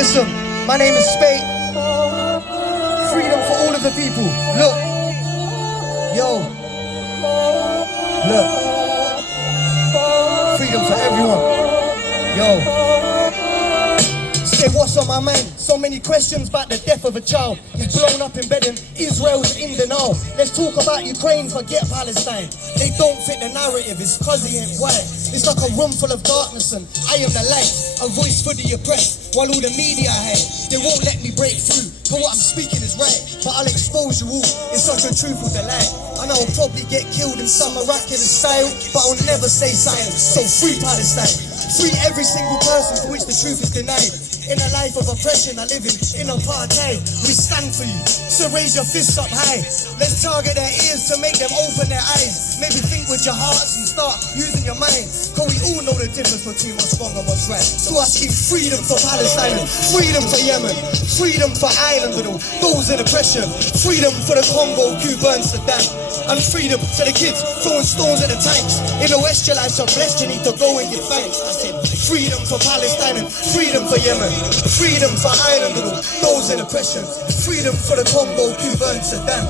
Listen, my name is Speit. Freedom for all of the people. Look. Yo. Look. Freedom for everyone. Yo. Say what's on my mind? So many questions about the death of a child. He's blown up in bed and Israel's in denial. Let's talk about Ukraine, forget Palestine. They don't fit the narrative, it's cause he ain't white. It's like a room full of darkness and I am the light. A voice for the oppressed, while all the media hate. They won't let me break through, cause what I'm speaking is right. But I'll expose you all, it's such a truthful delight. I know I'll probably get killed in some miraculous style, but I'll never stay silent. So free Palestine. Free every single person for which the truth is denied. In a life of oppression I live in apartheid. We stand for you, so raise your fists up high. Let's target their ears to make them open their eyes. Maybe think with your hearts and start using your mind. Cause we all know the difference between what's wrong and what's right. So I speak freedom for Palestine, freedom for Yemen, freedom for Ireland and all those in oppression, freedom for the Congo, Cuba and Sudan, and freedom to the kids throwing stones at the tanks. In the West your lives are blessed, you need to go and give thanks. I said freedom for Palestine and freedom for Yemen, freedom for Ireland and all those in oppression, freedom for the Congo, Cuba and Sudan,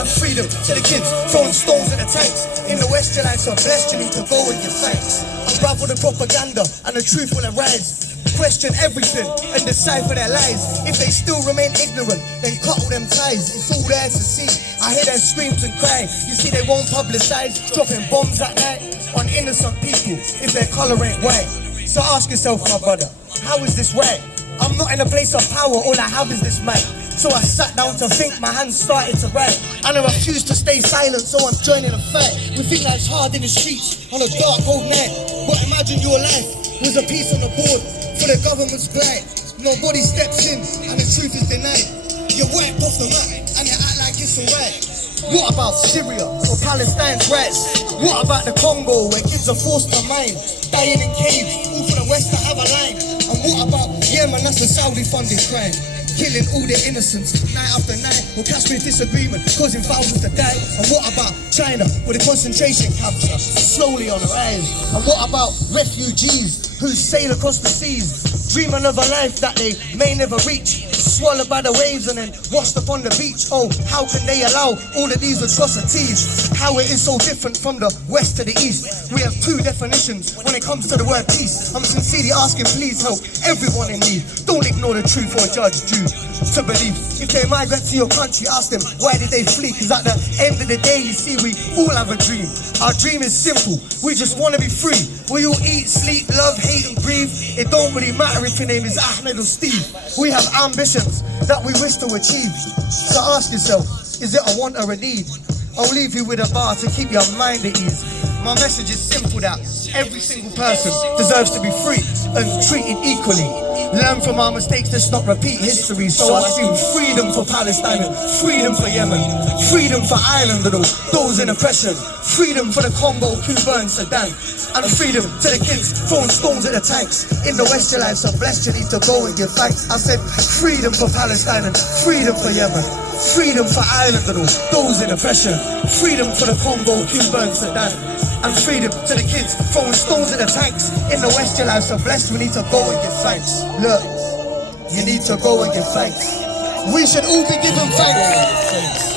and freedom to the kids throwing stones at the tanks. In the West your lives are blessed, you need to go and give thanks. Unravel the propaganda and the truth will arise. Question everything and decipher their lies. If they still remain ignorant, then cut all them ties. It's all there to see. I hear their screams and cry. You see they won't publicize, dropping bombs at night on innocent people if their colour ain't white. So ask yourself, my brother, how is this right? I'm not in a place of power, all I have is this mic. So I sat down to think, my hands started to write. And I refuse to stay silent, so I'm joining a fight. We think life's hard in the streets on a dark cold night. But imagine your life was a piece on the board for the government's blight. Nobody steps in and the truth is denied. You're wiped off the map and you act like it's alright. What about Syria or Palestine's rights? What about the Congo where kids are forced to mine, dying in caves, all for the West to have a line? And what about Yemen, that's a Saudi-funded crime, killing all their innocents night after night, or Kashmir disagreement causing thousands to die? And what about China where the concentration camps are slowly on the rise? And what about refugees who sail across the seas, dreaming of a life that they may never reach, swallowed by the waves and then washed up on the beach? Oh, how can they allow all of these atrocities? How it is so different from the west to the east. We have two definitions when it comes to the word peace. I'm sincerely asking, please help everyone in need. Don't ignore the truth or judge due to belief. If they migrate to your country, ask them why did they flee? Cause at the end of the day, you see, we all have a dream. Our dream is simple, we just want to be free. We all eat, sleep, love, hate and breathe. It don't really matter if your name is Ahmed or Steve. We have ambitions that we wish to achieve. So ask yourself, is it a want or a need? I'll leave you with a bar to keep your mind at ease. My message is simple, that every single person deserves to be free and treated equally. Learn from our mistakes, let's not repeat history. So I sing freedom for Palestine, freedom for Yemen, freedom for Ireland and all those in oppression, freedom for the Congo, Cuba and Sudan, and freedom to the kids throwing stones at the tanks. In the West your lives are blessed, you need to go and give thanks. I said freedom for Palestine and freedom for Yemen, freedom for Ireland and all those in oppression, freedom for the Congo, Cuba and Sudan, and freedom to the kids throwing stones at the tanks. In the West your lives are blessed, we need to go and give thanks. Look, you need to go and give thanks. We should all be giving thanks.